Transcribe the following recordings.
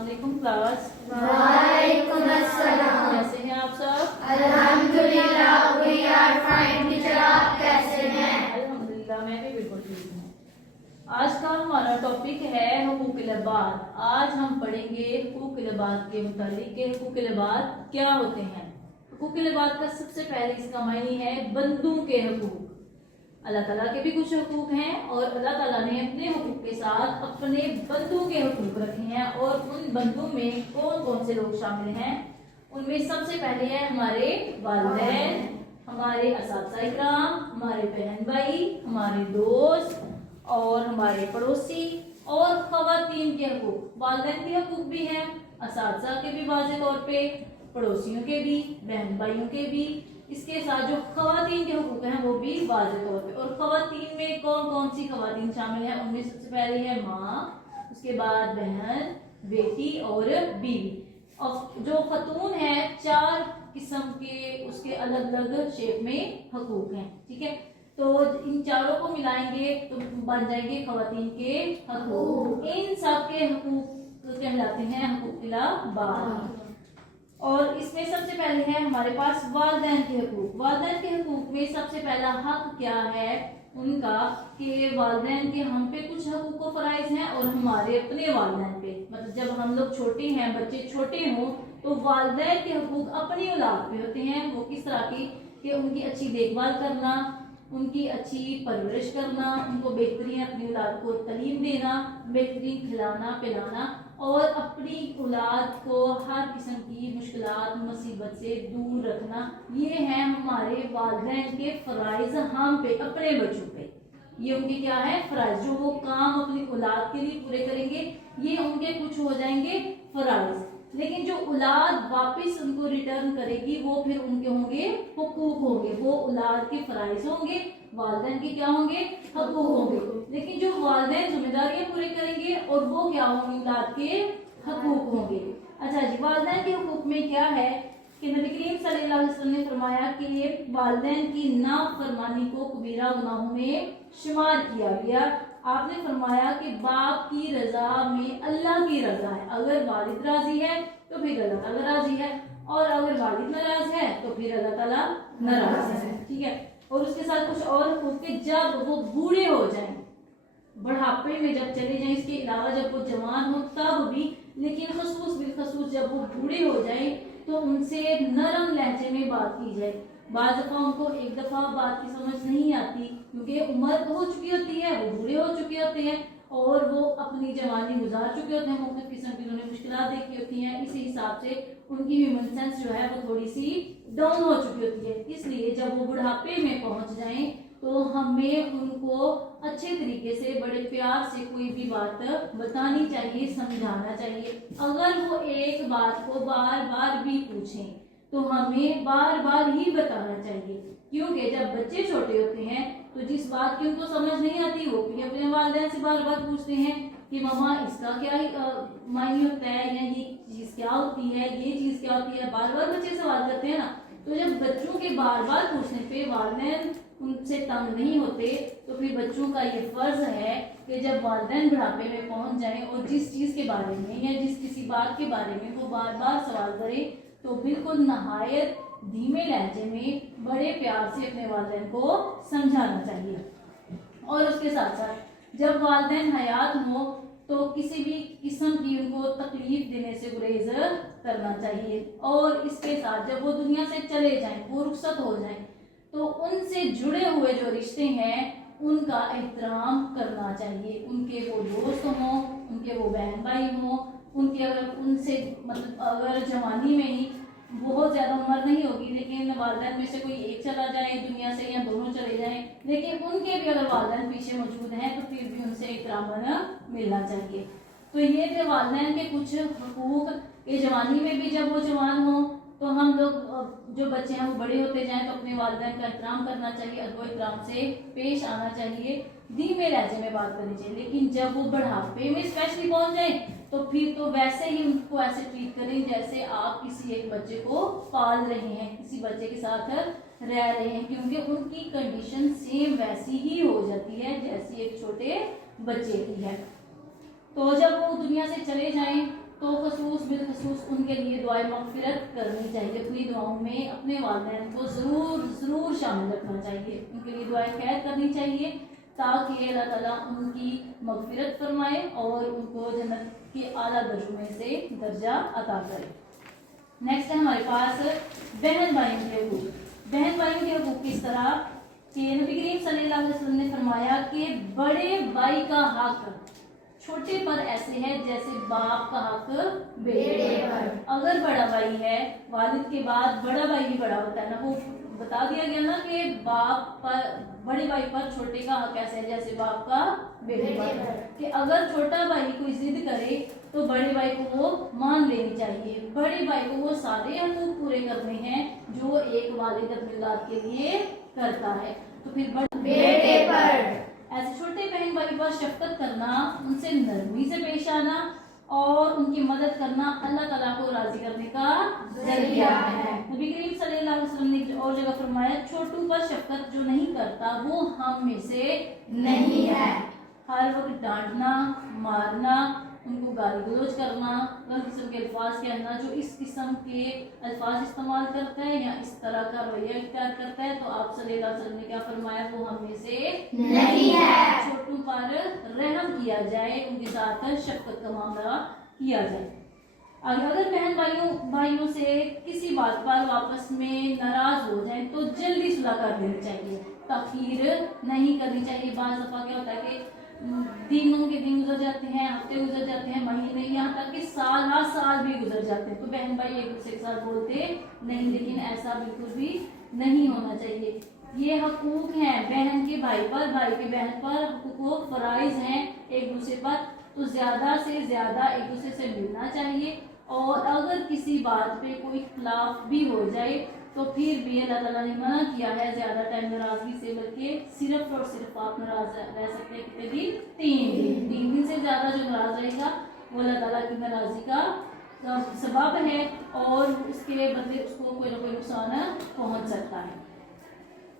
अस्सलाम वालेकुम क्लास। वालेकुम अस्सलाम। कैसे हैं आप सब? अल्हम्दुलिल्लाह, we are fine teacher, आप कैसे हैं? अल्हम्दुलिल्लाह, मैं भी बिल्कुल ठीक हूँ। आज का हमारा टॉपिक है हुकूकुल इबाद। आज हम पढ़ेंगे हुकूकुल इबाद के मुतालिक कि हुकूकुल इबाद क्या होते हैं। हुकूकुल इबाद का सबसे पहले इसका मायने है बंदों के हुकूक। अल्लाह ताला के भी कुछ हुकूक हैं और अल्लाह ताला ने अपने हुकूक के साथ अपने बंदों के हुकूक रखे हैं। और उन बंदों में कौन कौन से लोग शामिल हैं? उनमें सबसे पहले है हमारे वालिदैन, हमारे असातिज़ा इकराम, हमारे बहन भाई, हमारे दोस्त और हमारे पड़ोसी और ख़वातीन के हुकूक। वालिदैन के हुकूक भी हैं, असातिज़ा के भी वाज़े तौर पे, पड़ोसियों के भी, बहन भाइयों के भी। इसके साथ जो ख़वातीन के हुकूक हैं वो भी वाज़े तौर पे। और ख़वातीन में कौन कौन सी ख़वातीन शामिल हैं? उनमें सबसे पहले है माँ, उसके बाद बहन, बेटी और बीवी। और जो खतून है 4 किस्म के उसके अलग अलग शेप में हुकूक हैं। ठीक है, तो इन चारों को मिलाएंगे तो बन जाएंगे ख़वातीन के हुकूक। इन सब के हुकूक कहलाते हैं हुकूकुल इबाद। और इसमें सबसे पहले है हमारे पास वालिदैन के हुकूक। वालिदैन के हुकूक में सबसे पहला हक क्या है उनका कि वालिदैन के हम पे कुछ हुकूक व फराइज हैं और हमारे अपने वालिदैन पे। मतलब जब हम लोग छोटे हैं, बच्चे छोटे हों, तो वालिदैन के हुकूक अपनी औलाद पे होते हैं। वो किस तरह की कि उनकी अच्छी देखभाल करना, उनकी अच्छी परवरिश करना, उनको बेहतरीन अपनी औलाद को तालीम देना, बेहतरीन खिलाना पिलाना और अपनी औलाद को हर किस्म की मुश्किलात मुसीबत से दूर रखना। ये हैं हमारे वालिदैन के फराइज हम पे, अपने बच्चों पे। ये उनके क्या है? फराइज। जो वो काम अपनी औलाद के लिए पूरे करेंगे ये उनके कुछ हो जाएंगे फराइज। लेकिन जो औलाद वापस उनको रिटर्न करेगी वो फिर उनके होंगे हुकूक होंगे। वो औलाद के फराइज होंगे, वालिदैन के क्या होंगे? हुकूक होंगे। लेकिन जो वालिदैन जिम्मेदारियां पूरे करेंगे और वो क्या होंगे? औलाद के हुकूक होंगे। अच्छा जी, वालिदैन के हुकूक में क्या है कि नबी करीम सल्लल्लाहु अलैहि वसल्लम ने फरमाया कि वालिदैन की नाफरमानी को कबीरा गुनाहों में शुमार किया गया। आपने फरमाया कि बाप की रजा में अल्लाह की रजा है। अगर वालिद राजी है तो फिर अल्लाह ताला राजी है, और अगर वालिद नाराज है तो फिर अल्लाह ताला नाराज है। ठीक है, और उसके साथ कुछ और हुकूक के जब वो बूढ़े हो जाएं, बुढ़ापे में जब चले जाएं, इसके अलावा जब वो जवान हो तब भी, लेकिन खसूस बिलखसूस जब वो बूढ़े हो जाएं तो उनसे नरम लहजे में बात की जाए। बाज़ दफ़ा उनको एक दफ़ा बात की समझ नहीं आती क्योंकि उम्र हो चुकी होती है, वो बूढ़े हो चुके होते हैं और वो अपनी जवानी गुजार चुके होते हैं, मुख्तलिफ किस्म की उन्होंने मुश्किलात देखी होती हैं। इसी हिसाब से उनकी ह्यूमन सेंस जो है वो थोड़ी सी डाउन हो चुकी होती है। इसलिए जब वो बुढ़ापे में पहुंच जाएं तो हमें उनको अच्छे तरीके से बड़े प्यार से कोई भी बात बतानी चाहिए, समझाना चाहिए। अगर वो एक बात को बार बार भी पूछें तो हमें बार बार ही बताना चाहिए, क्योंकि जब बच्चे छोटे होते हैं तो जिस बात की उनको समझ नहीं आती वो भी अपने वालिदैन से बार बार पूछते हैं कि मम्मा इसका क्या मायने होता है, या ये चीज क्या होती है, ये चीज क्या होती है, बार बार बच्चे सवाल करते हैं ना। तो जब बच्चों के बार बार पूछने पे वालिदैन उनसे तंग नहीं होते तो फिर बच्चों का ये फर्ज है कि जब वालिदैन बुढ़ापे में पहुंच जाएं और जिस चीज के बारे में या जिस किसी बात के बारे में वो बार बार सवाल करें तो बिल्कुल नहायत धीमे लहजे में बड़े प्यार से अपने वालिदैन को समझाना चाहिए। और उसके साथ साथ जब वालिदैन हयात हो तो किसी भी किस्म की उनको तकलीफ देने से गुरेज करना चाहिए। और इसके साथ जब वो दुनिया से चले जाएं, वो रुखसत हो जाएं, तो उनसे जुड़े हुए जो रिश्ते हैं उनका एहतराम करना चाहिए। उनके वो दोस्त हों, उनके वो बहन भाई हों, उनके अगर उनसे मतलब अगर जवानी में ही बहुत ज्यादा उम्र नहीं होगी लेकिन वालिदैन में से कोई एक चला जाए दुनिया से या दोनों चले जाएं, लेकिन उनके भी अगर वालिदैन पीछे मौजूद हैं तो फिर भी उनसे एहतराम मिलना चाहिए। तो ये थे वालिदैन के कुछ हुकूक। ये जवानी में भी जब वो जवान हो तो हम लोग जो बच्चे हैं वो बड़े होते जाएं तो अपने वालिदैन का एहतराम करना चाहिए, अदब एहतराम से पेश आना चाहिए, धीमे लहजे में बात करनी चाहिए। लेकिन जब वो बुढ़ापे में स्पेशली पहुंच जाए तो फिर तो वैसे ही उनको ऐसे ट्रीट करें जैसे आप किसी एक बच्चे को पाल रहे हैं, किसी बच्चे के साथ रह रहे हैं, क्योंकि उनकी कंडीशन सेम वैसी ही हो जाती है जैसी एक छोटे बच्चे की है। तो जब वो दुनिया से चले जाएं तो बिलखसूस उनके लिए दुआए मगफिरत करनी चाहिए। अपनी दुआओं में अपने वालिदैन को ज़रूर शामिल रखना चाहिए, उनके लिए दुआएं खैर करनी चाहिए ताकि अल्लाह ताला उनकी मगफिरत फरमाए और उनको जन्नत के आला दर्जों में से दर्जा अता करे। नेक्स्ट है हमारे पास बहन भाइयों के हकूक। बहन भाइयों के हकूक किस तरह कि नबी करीम सल्लल्लाहु अलैहि वसल्लम ने फरमाया कि बड़े भाई का हक छोटे पर ऐसे है जैसे बाप का हक बेटे पर। अगर बड़ा भाई है, वालिद के बाद बड़ा भाई भी बड़ा होता है ना, वो बता दिया गया ना कि बाप पर बड़े भाई पर छोटे का हक ऐसे है जैसे बाप का बेटे पर। कि अगर छोटा भाई कोई जिद करे तो बड़े भाई को वो मान लेनी चाहिए। बड़े भाई को वो सारे हकूक पूरे करने हैं जो एक वालिद अपनी औलाद के लिए करता है। तो फिर बेटे पर ऐसे छोटे बहन भाई पर शफकत करना, उनसे नरमी से पेश आना और उनकी मदद करना अल्लाह ताला को राजी करने का जरिया है। नबी करीम सल्लल्लाहु अलैहि वसल्लम ने और जगह फरमाया, छोटू पर शफकत जो नहीं करता वो हम में से नहीं है। हर वक्त डांटना, मारना, उनको गाली गलौज करना, गलत किस्म के अल्फाज कहना, जो इस किस्म के अल्फाज इस्तेमाल करता है या इस तरह का रवैया इख्तियार करता है, तो आप सल्लल्लाहु अलैहि वसल्लम ने क्या फरमाया, वो हम में से नहीं है। छोटू पर रहम किया जाए, उनके साथ शफकत का मामला किया जाए। अगर बहन भाइयों से किसी बात पर आपस में नाराज हो जाए तो जल्दी सुलह कर देनी चाहिए, ताखीर नहीं करनी चाहिए। बाज़ दफा क्या होता है कि दिनों के दिन गुजर जाते हैं, हफ्ते गुजर जाते हैं, महीने, यहाँ तक कि साल भी गुजर जाते हैं, तो बहन भाई एक दूसरे के साथ बोलते नहीं। लेकिन ऐसा बिल्कुल भी नहीं होना चाहिए। ये हकूक हैं बहन के भाई पर, भाई के बहन पर, हकूक फराइज हैं एक दूसरे पर, तो ज्यादा से ज्यादा एक दूसरे से मिलना चाहिए। और अगर किसी बात पे कोई इख्तिलाफ भी हो जाए तो फिर भी अल्लाह ताला ने मना किया है ज्यादा टाइम नाराजगी से, बल्कि सिर्फ और सिर्फ आप नाराज रह सकते हैं कितने दिन, 3 दिन से ज्यादा जो नाराज रहेगा वो अल्लाह ताला की नाराजगी का सबब है और उसके बदले उसको कोई ना कोई नुकसान पहुंच सकता है।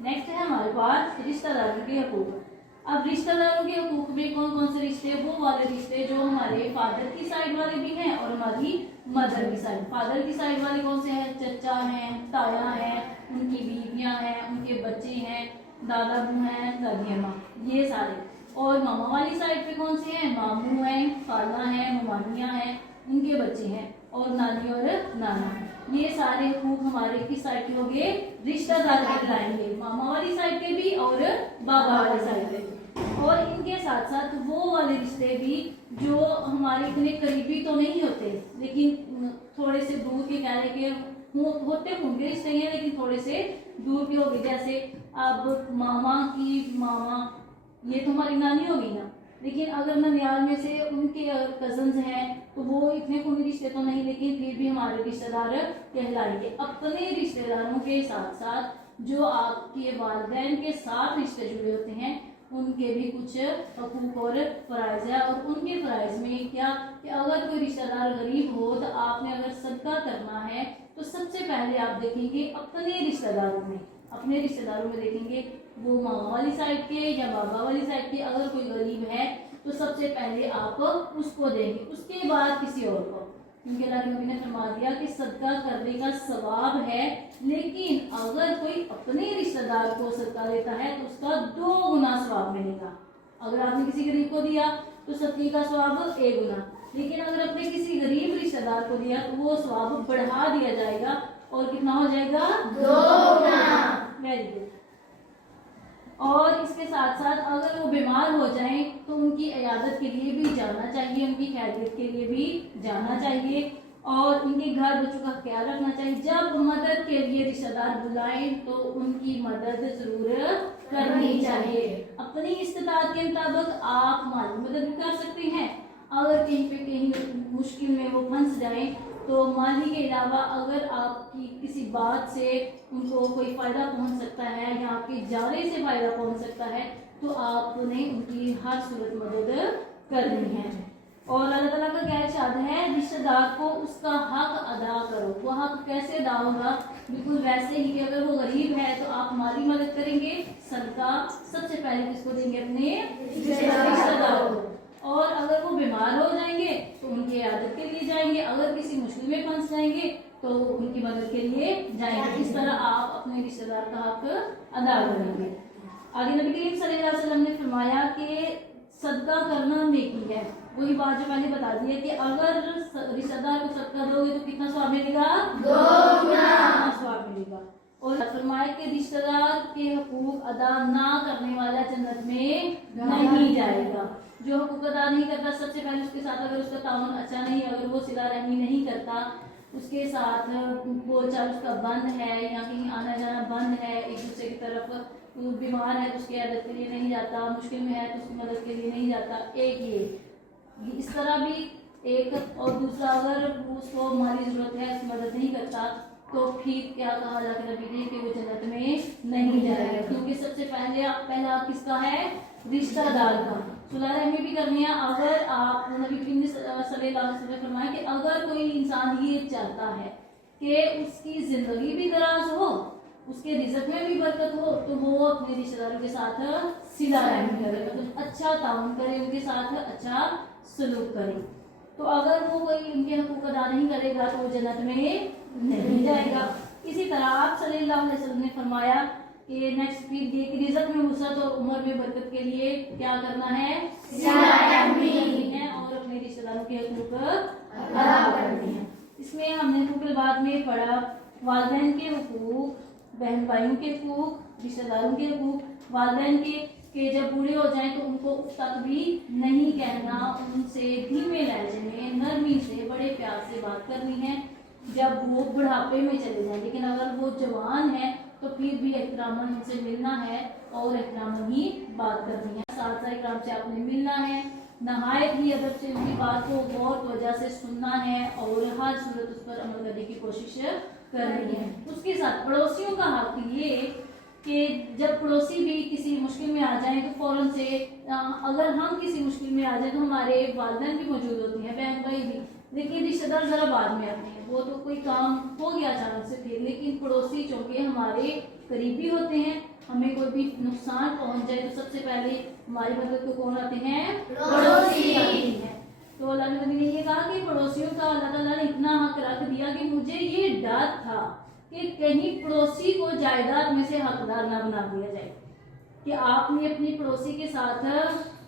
नेक्स्ट है हमारे पास रिश्तेदारों के हकूक। अब रिश्तेदारों के हकूक में कौन कौन से रिश्ते, वो वाले रिश्ते जो हमारे फादर की साइड वाले भी हैं और हमारी मदर की साइड। फादर की साइड वाले कौन से हैं, चचा हैं, ताया हैं, उनकी बीवियां हैं, उनके बच्चे हैं, दादा बू हैं, दादी माँ, ये सारे। और मामा वाली साइड पे कौन से हैं, मामू हैं, खाला हैं, ममानियाँ हैं, उनके बच्चे हैं, और नानी और नाना। ये सारे हकूक हमारे किस साइड के होंगे, रिश्तेदार कहलाएंगे, मामा वाली साइड के भी और बाबा वाली साइड के भी। और इनके साथ साथ वो वाले रिश्ते भी जो हमारे इतने करीबी तो नहीं होते, लेकिन थोड़े से दूर के कहने के होते होंगे रिश्ते हैं, लेकिन थोड़े से दूर के होंगे। जैसे अब मामा की मामा, ये तो हमारी नानी होगी ना, लेकिन अगर ननियाल में से उनके कजन्स हैं तो वो इतने खूनी रिश्ते तो नहीं, लेकिन फिर भी हमारे रिश्तेदार कहलाएंगे। अपने रिश्तेदारों के साथ साथ जो आपके वालिदैन के साथ रिश्ते जुड़े होते हैं उनके भी कुछ हकूक और फराइज है। और उनके फराइज में क्या कि अगर कोई रिश्तेदार गरीब हो तो आपने अगर सदका करना है तो सबसे पहले आप देखेंगे अपने रिश्तेदारों में देखेंगे वो मामा वाली साइड के या बाबा वाली साइड के। अगर कोई गरीब है तो सबसे पहले आप उसको देंगे, उसके बाद किसी और को, क्योंकि अल्लाह के नबी ने फरमा दिया कि सदका करने का सवाब है, लेकिन अगर कोई अपने रिश्तेदार को सदका देता है तो उसका 2 गुना सवाब मिलेगा। अगर आपने किसी गरीब को दिया तो सदके का सवाब 1 गुना, लेकिन अगर अपने किसी गरीब रिश्तेदार को दिया तो वो सवाब बढ़ा दिया जाएगा और कितना हो जाएगा, 2 गुना। Very good. और इसके साथ साथ अगर वो बीमार हो जाएं तो उनकी इयादत के लिए भी जाना चाहिए, उनकी खैरियत के लिए भी जाना चाहिए और उनके घर बच्चों का ख्याल रखना चाहिए। जब मदद के लिए रिश्तेदार बुलाएं तो उनकी मदद जरूर करनी चाहिए। अपनी इस्तेताअत के मुताबिक आप माली मदद भी कर सकते हैं। अगर कहीं मुश्किल में वो फंस जाएं तो माली के अलावा अगर आपकी किसी बात से उनको कोई फ़ायदा पहुंच सकता है या आपके जाने से फ़ायदा पहुंच सकता है तो आपने उनकी हर सूरत मदद करनी है। और अल्लाह ताला का क्या इरशाद है, रिश्तेदार को उसका हक अदा करो। वो हक कैसे अदा होगा, बिल्कुल वैसे ही कि अगर वो गरीब है तो आप माली मदद करेंगे, सदका सबसे पहले किसको देंगे, अपने रिश्तेदारों को। और अगर वो बीमार हो जाएंगे تو उनकी इयादत के लिए जाएंगे, अगर किसी मुश्किल में फंस जाएंगे तो उनकी मदद के लिए जाएंगे। इस तरह आप अपने रिश्तेदार का हक अदा करेंगे। आगे नबी करीम सल्लल्लाहु अलैहि वसल्लम ने फरमाया कि सदका करना नेकी है। वही बात जो मैंने बता दी है कि अगर रिश्तेदार को सदका दोगे तो कितना सवाब मिलेगा? 2 गुना सवाब मिलेगा। और फरमाया कि रिश्तेदार के हकूक अदा ना करने वाला जन्नत में नहीं जाएगा। जो हकूक अदा नहीं करता, सबसे पहले उसके साथ अगर उसका ताउन अच्छा नहीं, अगर वो सिला रहमी नहीं करता, उसके साथ बोलचाल उसका बंद है या कहीं आना जाना बंद है, एक दूसरे की तरफ, बीमार है तो उसकी इयादत के लिए नहीं जाता, मुश्किल में है तो उसकी मदद के लिए नहीं जाता, एक ये इस तरह भी एक। और दूसरा अगर उसको माली जरूरत है, उसकी मदद नहीं करता, तो फिर क्या कहा जाकर नबी ने कि वो जन्नत में नहीं जाएगा, क्योंकि सबसे पहला किसका है? रिश्तेदार का। सुलह रहमी भी करनी है। अगर आप नबी करीम ने सल्लल्लाहु अलैहि वसल्लम ने फरमाया कि अगर कोई इंसान ये चाहता है कि उसकी जिंदगी भी दराज हो, उसके रिज़्क में भी बरकत हो, तो वो अपने रिश्तेदारों के साथ सिला रहमी करे, मतलब अच्छा ताउन करे, उनके साथ अच्छा सलूक करे। तो अगर वो कोई उनके हकूक अदा नहीं करेगा तो वो जन्नत में नहीं जाएगा। इसी तरह आप सल्लल्लाहु अलैहि वसल्लम ने फरमाया कि नेक्स्ट फिर ये कि रिज़्क में वुसअत और उम्र में बरकत के लिए क्या करना है? सिला रहमी है और अपने रिश्तेदारों के हकूक अदा करने हैं। इसमें हमने हुकूकुल बाद में पढ़ा वालिदैन के हकूक, बहन भाइयों के हकूक, रिश्तेदारों के हकूक। वालिदैन के जब बूढ़े हो जाएं तो उनको उफ तक भी नहीं कहना, उनसे धीमे लहजे में नरमी से बड़े प्यार से बात करनी है जब वो बुढ़ापे में चले जाएं। लेकिन अगर वो जवान है तो फिर भी एहतरामन उनसे मिलना है और एहतरामन ही बात करनी है। साथ इकराम से आपने मिलना है, नहायत ही अदब से उनकी बात को गौर तवज्जो से सुनना है और हर सूरत उस पर अमल करने की कोशिश करनी है। उसके साथ पड़ोसियों का हक ये कि जब पड़ोसी भी किसी मुश्किल में आ जाएं तो फौरन से अगर हम किसी मुश्किल में आ जाए तो हमारे वालिदैन भी मौजूद होती हैं, बहन भाई भी, लेकिन रिश्तेदार जरा बाद में आते हैं, वो तो कोई काम हो गया अचानक से फिर। लेकिन पड़ोसी चूंकि हमारे करीबी होते हैं, हमें कोई भी नुकसान पहुंच जाए तो सबसे पहले हमारी मदद को कौन आते हैं? पड़ोसी आते हैं। तो अल्लाह नबी ने ये कहा कि पड़ोसियों का अल्लाह ताला ने इतना हक रख दिया कि मुझे ये डर था कि कहीं पड़ोसी को जायदाद में से हकदार ना बना दिया जाए, कि आपने अपनी पड़ोसी के साथ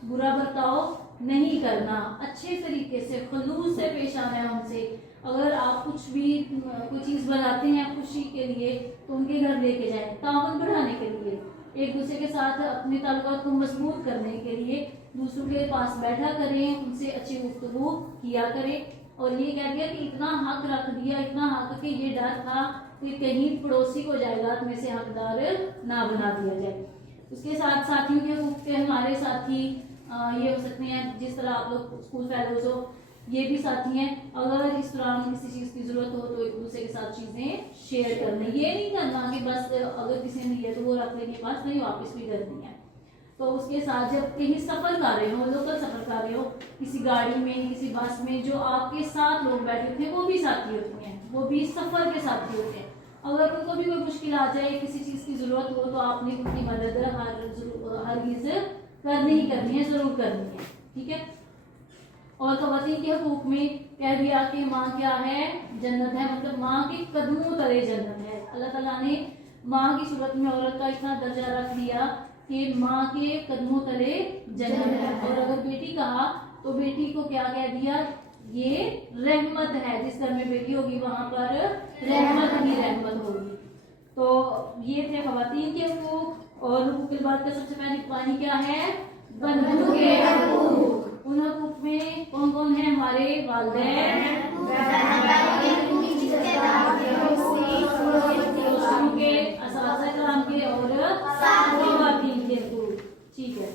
बुरा बर्ताव नहीं करना, अच्छे तरीके से खलूस से पेश आना है उनसे। अगर आप कुछ भी कोई चीज़ बनाते हैं खुशी के लिए तो उनके घर लेके जाएं, तावन बढ़ाने के लिए, एक दूसरे के साथ अपने ताल्लुकात को मजबूत करने के लिए दूसरों के पास बैठा करें, उनसे अच्छी गुफ्तगू किया करें। और ये कह दिया कि इतना हक रख दिया, इतना हक कि ये डर था कि कहीं पड़ोसी को जायदाद में से हकदार ना बना दिया जाए। उसके साथ साथियों के हकूक के हमारे साथी ये हो सकते हैं, जिस तरह आप लोग स्कूल फेलोज हो, ये भी साथी हैं। अगर इस दौरान किसी चीज़ की ज़रूरत हो तो एक दूसरे के साथ चीज़ें शेयर करना, ये नहीं करना कि बस अगर किसी ने लिया तो वो रख लेंगे बस, नहीं, वापस भी करनी है। तो उसके साथ जब कहीं सफ़र कर रहे हो, लोकल सफ़र कर रहे हो, किसी गाड़ी में, किसी बस में, जो आपके साथ लोग बैठे थे वो भी साथी होते हैं, वो भी सफ़र के साथी होते हैं। अगर उनको भी कोई मुश्किल आ जाए, किसी चीज़ की ज़रूरत हो, तो आपने उनकी मदद हरगिज़ करनी ही करनी है, ज़रूर करनी है, ठीक है। और ख़वातीन के हकूक में कह दिया कि माँ क्या है? जन्नत है, मतलब माँ के कदमों तले जन्नत है। अल्लाह ताला ने माँ की सूरत में औरत का इतना दर्जा रख दिया कि माँ के कदमों तले जन्नत है। और अगर बेटी कहा तो बेटी को क्या कह दिया? ये रहमत है, जिस घर में बेटी होगी वहां पर रहमत ही रहमत होगी। तो ये थे ख़वातीन के हकूक। और हुकूकुल बाद का सबसे पहली पानी क्या है? बंधु के हकूक। उन हकूक में कौन कौन है? हमारे वालिदैन, के, असातिज़ा किराम के और ख़वातीन के हकूक, ठीक है।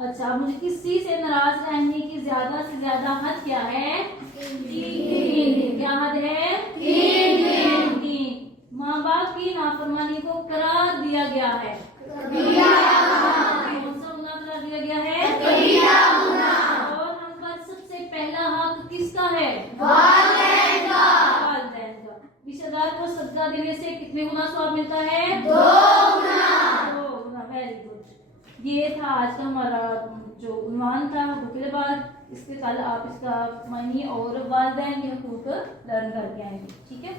अच्छा, मुझे किसी से नाराज रहने की ज्यादा से ज्यादा हद क्या है? 3 क्या हद है? 3। माँ बाप की नाफरमानी को करार दिया गया है। कौन सा गुनाह करार दिया गया है? और हम पर सबसे पहला हक किसका है? वालिदैन का। रिश्तेदार को सदका देने से कितने गुना सवाब मिलता है? 2 गुना। Very good. ये था आज का हमारा जो उन्वान था हुकूकुल बाद। इसके कल आप इसका मनी और वालिदैन के हुकूक लर्न करके आएंगे, ठीक है।